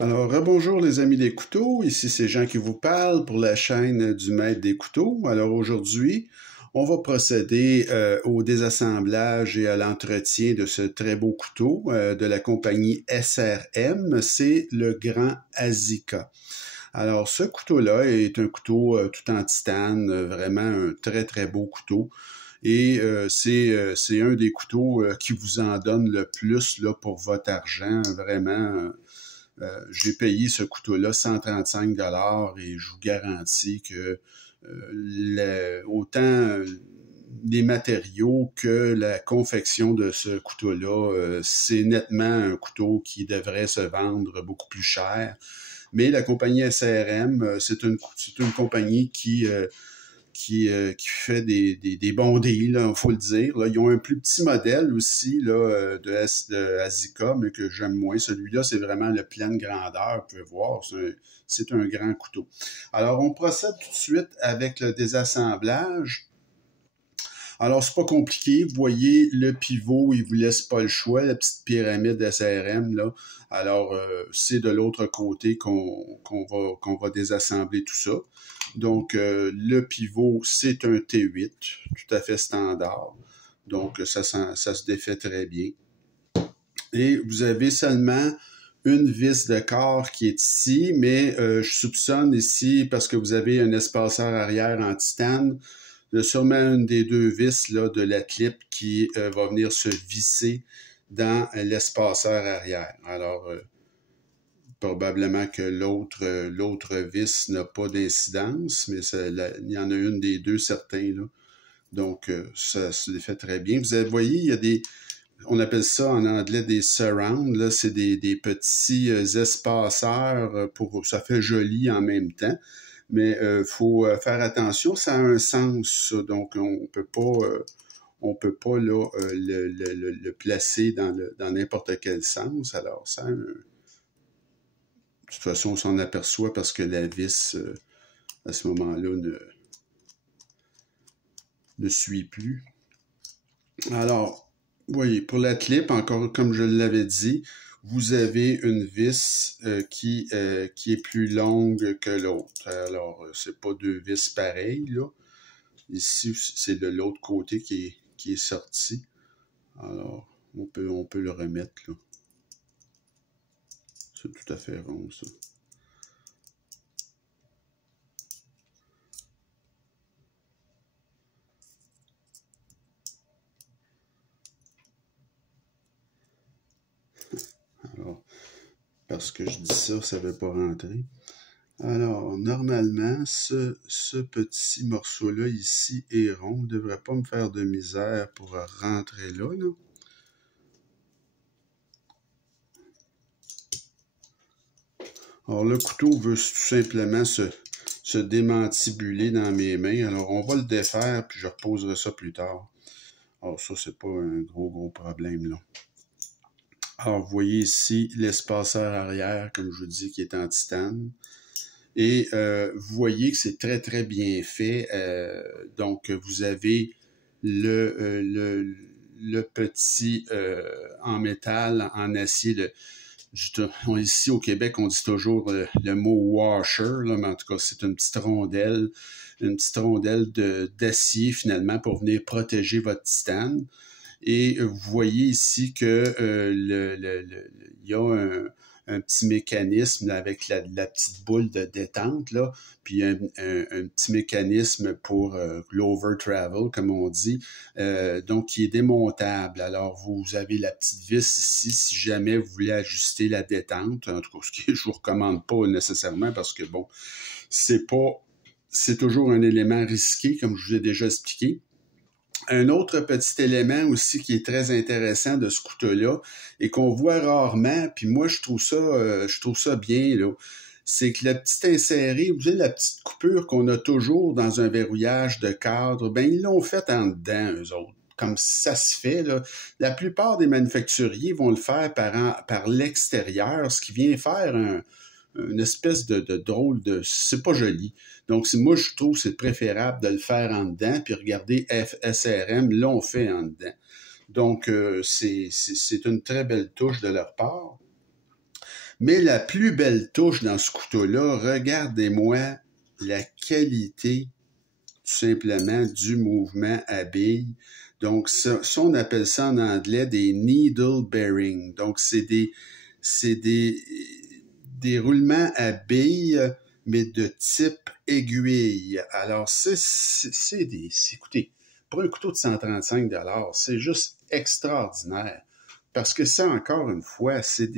Alors, rebonjour les amis des couteaux, ici c'est Jean qui vous parle pour la chaîne du Maître des couteaux. Alors aujourd'hui, on va procéder au désassemblage et à l'entretien de ce très beau couteau de la compagnie SRM, c'est le Grand Azika. Alors ce couteau-là est un couteau tout en titane, vraiment un très très beau couteau. Et c'est un des couteaux qui vous en donne le plus là, pour votre argent, vraiment. J'ai payé ce couteau-là 135 et je vous garantis que autant les matériaux que la confection de ce couteau-là, c'est nettement un couteau qui devrait se vendre beaucoup plus cher. Mais la compagnie SRM, c'est une compagnie qui fait des bons deals, il faut le dire. Là. Ils ont un plus petit modèle aussi là, de Azika, mais que j'aime moins. Celui-là, c'est vraiment le pleine grandeur, vous pouvez voir. C'est un grand couteau. Alors, on procède tout de suite avec le désassemblage. Alors, c'est pas compliqué. Vous voyez, le pivot, il vous laisse pas le choix, la petite pyramide SRM, là. Alors, c'est de l'autre côté qu'on va désassembler tout ça. Donc, le pivot, c'est un T8, tout à fait standard. Donc, ça se défait très bien. Et vous avez seulement une vis de corps qui est ici, mais je soupçonne ici, parce que vous avez un espaceur arrière en titane, sûrement une des deux vis là, de la clip qui va venir se visser dans l'espaceur arrière. Alors, probablement que l'autre vis n'a pas d'incidence, mais il y en a une des deux certains. Là. Donc, ça se défait très bien. Vous voyez, il y a on appelle ça en anglais des surrounds. Là, c'est des petits espaceurs ça fait joli en même temps. Mais faut faire attention, ça a un sens, ça. Donc on peut pas là, le placer dans n'importe quel sens. Alors ça, de toute façon, on s'en aperçoit parce que la vis à ce moment-là ne suit plus. Alors, vous voyez, pour la clip, encore comme je l'avais dit, vous avez une vis qui est plus longue que l'autre. Alors, c'est pas deux vis pareilles, là. Ici, c'est de l'autre côté qui est sorti. Alors, on peut le remettre, là. C'est tout à fait rond, ça. Alors, parce que je dis ça, ça ne veut pas rentrer. Alors, normalement, ce petit morceau-là ici est rond. Il ne devrait pas me faire de misère pour rentrer là, là. Alors, le couteau veut tout simplement se démantibuler dans mes mains. Alors, on va le défaire, puis je reposerai ça plus tard. Alors, ça, c'est pas un gros problème, là. Alors, vous voyez ici l'espaceur arrière, comme je vous dis, qui est en titane. Et vous voyez que c'est très bien fait. Donc, vous avez le petit en métal, en acier. Ici au Québec, on dit toujours le mot washer, là, mais en tout cas, c'est une petite rondelle d'acier finalement pour venir protéger votre titane. Et vous voyez ici que il y a un petit mécanisme là, avec la petite boule de détente, là, puis un petit mécanisme pour l'over travel, comme on dit, donc qui est démontable. Alors, vous avez la petite vis ici, si jamais vous voulez ajuster la détente, en tout cas, ce que je vous recommande pas nécessairement, parce que bon, c'est toujours un élément risqué, comme je vous ai déjà expliqué. Un autre petit élément aussi qui est très intéressant de ce couteau-là et qu'on voit rarement, puis moi je trouve ça bien, là, c'est que la petite insérée, vous savez, la petite coupure qu'on a toujours dans un verrouillage de cadre, ben ils l'ont faite en dedans, eux autres. Comme ça se fait, là. La plupart des manufacturiers vont le faire par l'extérieur, ce qui vient faire une espèce de drôle de... C'est pas joli. Donc, moi, je trouve que c'est préférable de le faire en dedans, puis regardez, SRM l'ont fait en dedans. Donc, c'est une très belle touche de leur part. Mais la plus belle touche dans ce couteau-là, regardez-moi la qualité, tout simplement, du mouvement à bille. Donc, ça, on appelle ça en anglais des needle bearing. Donc, c'est des roulements à billes, mais de type aiguille. Alors, écoutez, pour un couteau de 135 $, c'est juste extraordinaire. Parce que ça, encore une fois, c'est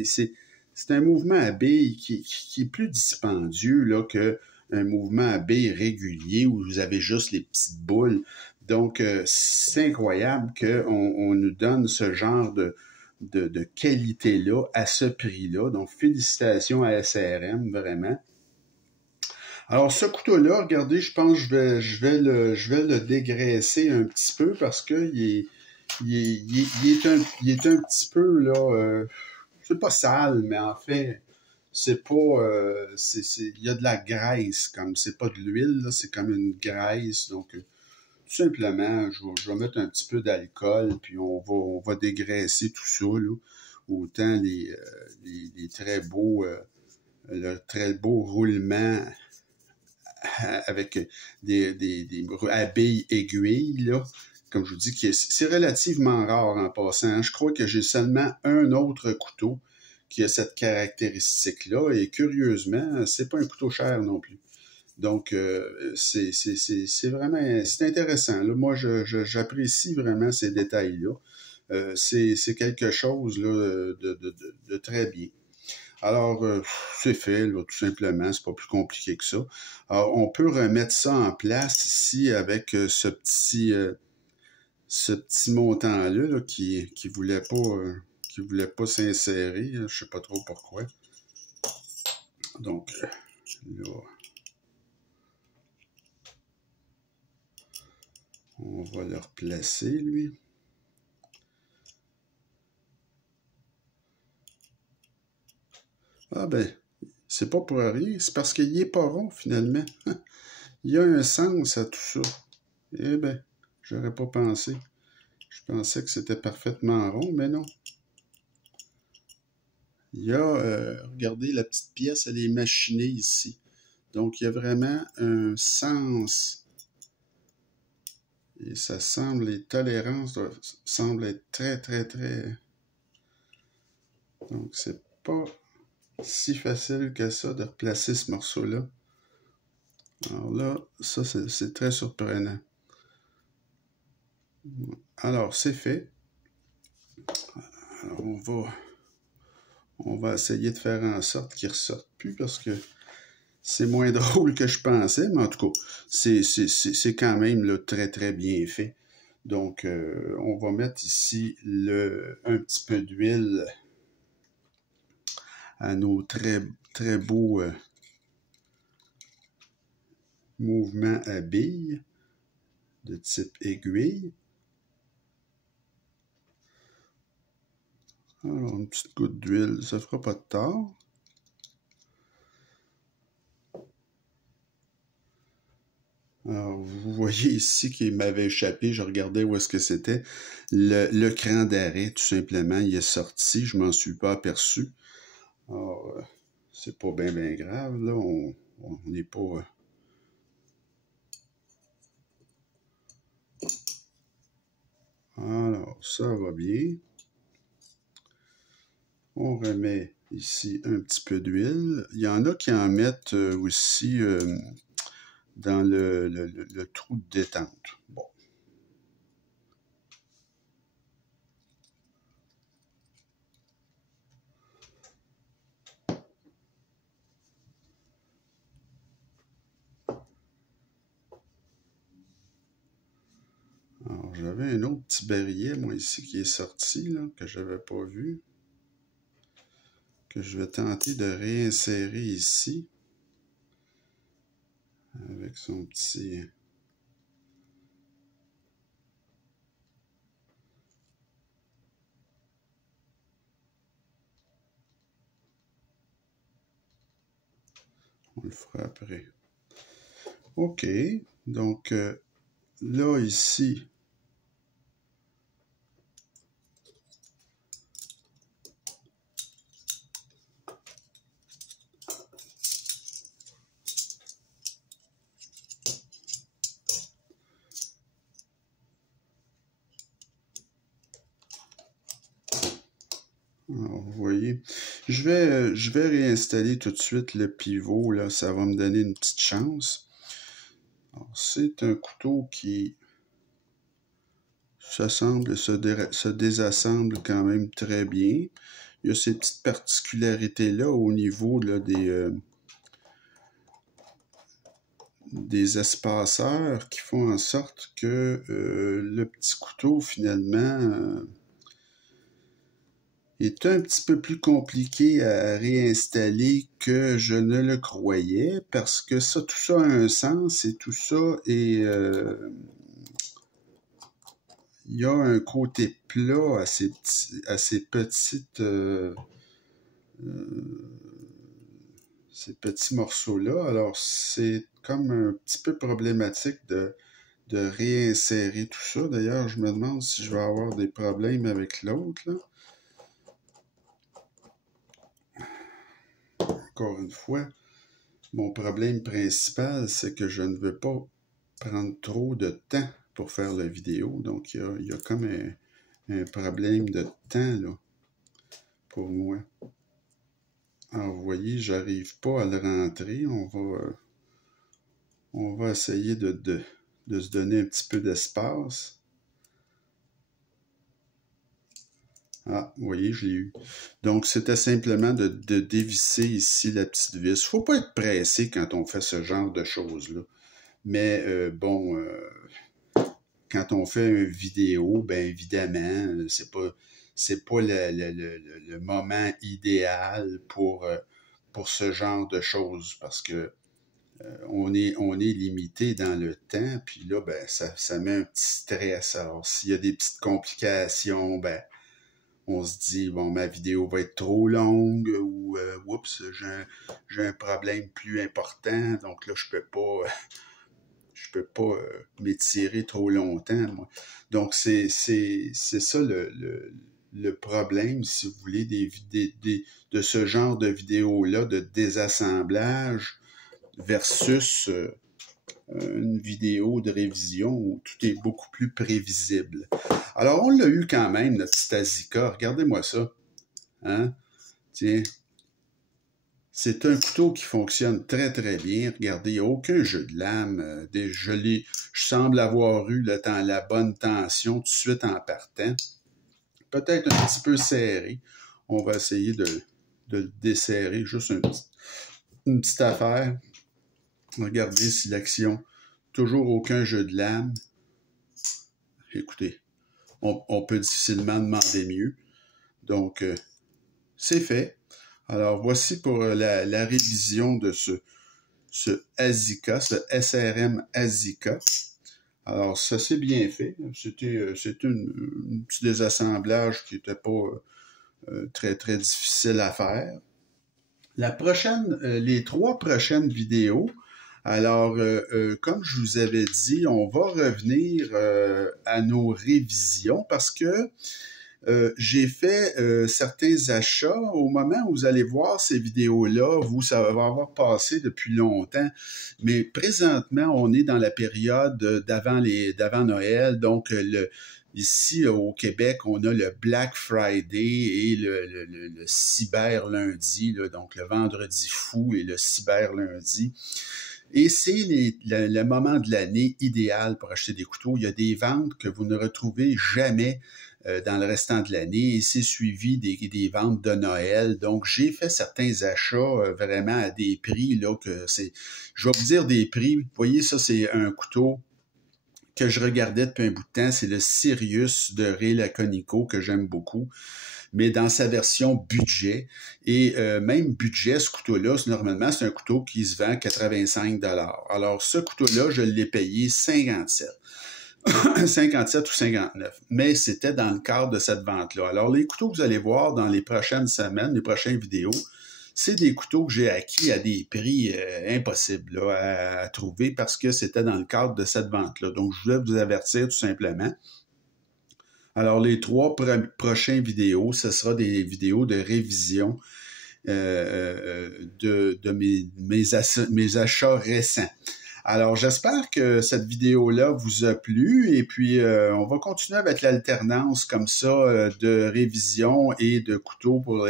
un mouvement à billes qui est plus dispendieux là, qu'un mouvement à billes régulier où vous avez juste les petites boules. Donc, c'est incroyable qu'on nous donne ce genre de qualité-là à ce prix-là. Donc, félicitations à SRM, vraiment. Alors, ce couteau-là, regardez, je pense que je vais le dégraisser un petit peu parce que il est un petit peu, là, c'est pas sale, mais en fait, c'est pas, il y a de la graisse, comme, c'est pas de l'huile, là, c'est comme une graisse, donc, tout simplement, je vais mettre un petit peu d'alcool, puis on va dégraisser tout ça, là. Autant les très beaux, le très beau roulement avec des abeilles aiguilles, là. Comme je vous dis, c'est relativement rare en passant, hein. Je crois que j'ai seulement un autre couteau qui a cette caractéristique-là, et curieusement, c'est pas un couteau cher non plus. Donc, c'est vraiment, c'est intéressant, là. Moi, j'apprécie vraiment ces détails-là. C'est quelque chose là, de très bien. Alors, c'est fait, là, tout simplement, c'est pas plus compliqué que ça. Alors, on peut remettre ça en place ici avec ce petit montant-là là, qui voulait pas s'insérer. Je sais pas trop pourquoi. Donc, là, on va le replacer, lui. Ah ben, c'est pas pour rien, c'est parce qu'il est pas rond, finalement. Il y a un sens à tout ça. Eh ben, j'aurais pas pensé. Je pensais que c'était parfaitement rond, mais non. Il y a, regardez, la petite pièce, elle est machinée ici. Donc, il y a vraiment un sens. Et ça semble, les tolérances semblent être très, très, très... Donc, c'est pas si facile que ça de replacer ce morceau-là. Alors là, ça, c'est très surprenant. Alors, c'est fait. Alors, on va essayer de faire en sorte qu'il ne ressorte plus parce que c'est moins drôle que je pensais, mais en tout cas, c'est quand même là, très, très bien fait. Donc, on va mettre ici un petit peu d'huile à nos très, très beaux mouvements à billes de type aiguille. Alors, une petite goutte d'huile, ça ne fera pas de tort. Alors, vous voyez ici qu'il m'avait échappé, je regardais où est-ce que c'était. Le cran d'arrêt, tout simplement, il est sorti, je m'en suis pas aperçu. Alors, c'est pas bien grave, là, on n'est pas... Alors, ça va bien. On remet ici un petit peu d'huile. Il y en a qui en mettent aussi dans le trou de détente. Bon. Alors, j'avais un autre petit barillet, moi, ici, qui est sorti, là, que je n'avais pas vu. Que je vais tenter de réinsérer ici. Avec son petit... On le fera après. OK. Donc, là, ici... voyez. Je vais réinstaller tout de suite le pivot, là, ça va me donner une petite chance. C'est un couteau qui se désassemble quand même très bien. Il y a ces petites particularités-là au niveau là, des espaceurs qui font en sorte que le petit couteau, finalement, est un petit peu plus compliqué à réinstaller que je ne le croyais, parce que ça, tout ça a un sens et tout ça est... il y a un côté plat à ces petites... ces petits morceaux-là. Alors, c'est comme un petit peu problématique de réinsérer tout ça. D'ailleurs, je me demande si je vais avoir des problèmes avec l'autre, là. Encore une fois, mon problème principal, c'est que je ne veux pas prendre trop de temps pour faire la vidéo. Donc, il y a comme un problème de temps, là, pour moi. Alors, vous voyez, j'arrive pas à le rentrer. On va essayer de se donner un petit peu d'espace. Ah, vous voyez, je l'ai eu. Donc, c'était simplement de dévisser ici la petite vis. Faut pas être pressé quand on fait ce genre de choses-là. Mais bon, quand on fait une vidéo, bien évidemment, c'est pas le moment idéal pour ce genre de choses, parce que on est limité dans le temps, puis là, ben, ça met un petit stress. Alors, s'il y a des petites complications, ben, on se dit, bon, ma vidéo va être trop longue, ou, oups, j'ai un problème plus important, donc là, je peux pas m'étirer trop longtemps, moi. Donc, c'est ça le problème, si vous voulez, de ce genre de vidéos-là, de désassemblage, versus une vidéo de révision où tout est beaucoup plus prévisible. Alors, on l'a eu quand même, notre petit Azika. Regardez-moi ça. Hein? Tiens. C'est un couteau qui fonctionne très, très bien. Regardez, il n'y a aucun jeu de lame. Je semble avoir eu la bonne tension tout de suite en partant. Peut-être un petit peu serré. On va essayer de le desserrer. Juste une petite affaire. Regardez si l'action, toujours aucun jeu de lame. Écoutez, on peut difficilement demander mieux. Donc, c'est fait. Alors, voici pour la révision de ce Azika, ce SRM Azika. Alors, ça s'est bien fait. C'était un petit désassemblage qui n'était pas très, très difficile à faire. Les 3 prochaines vidéos, alors, comme je vous avais dit, on va revenir à nos révisions parce que j'ai fait certains achats. Au moment où vous allez voir ces vidéos-là, ça va avoir passé depuis longtemps. Mais présentement, on est dans la période d'avant Noël. Donc, ici au Québec, on a le Black Friday et le Cyber Lundi, là, donc le vendredi fou et le Cyber Lundi. Et c'est le moment de l'année idéal pour acheter des couteaux. Il y a des ventes que vous ne retrouvez jamais dans le restant de l'année, et c'est suivi des ventes de Noël. Donc, j'ai fait certains achats vraiment à des prix, là, je vais vous dire des prix. Vous voyez, ça, c'est un couteau que je regardais depuis un bout de temps. C'est le Sirius de Ray Laconico, que j'aime beaucoup, mais dans sa version budget. Et même budget, ce couteau-là, normalement, c'est un couteau qui se vend 85 $. Alors, ce couteau-là, je l'ai payé 57. 57 ou 59. Mais c'était dans le cadre de cette vente-là. Alors, les couteaux que vous allez voir dans les prochaines semaines, les prochaines vidéos, c'est des couteaux que j'ai acquis à des prix impossibles là, à trouver parce que c'était dans le cadre de cette vente-là. Donc, je voulais vous avertir tout simplement. Alors, les 3 prochaines vidéos, ce sera des vidéos de révision de mes achats récents. Alors, j'espère que cette vidéo-là vous a plu et puis on va continuer avec l'alternance comme ça de révision et de couteaux pour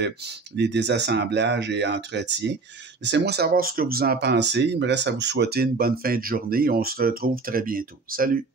les désassemblages et entretiens. Laissez-moi savoir ce que vous en pensez. Il me reste à vous souhaiter une bonne fin de journée. On se retrouve très bientôt. Salut!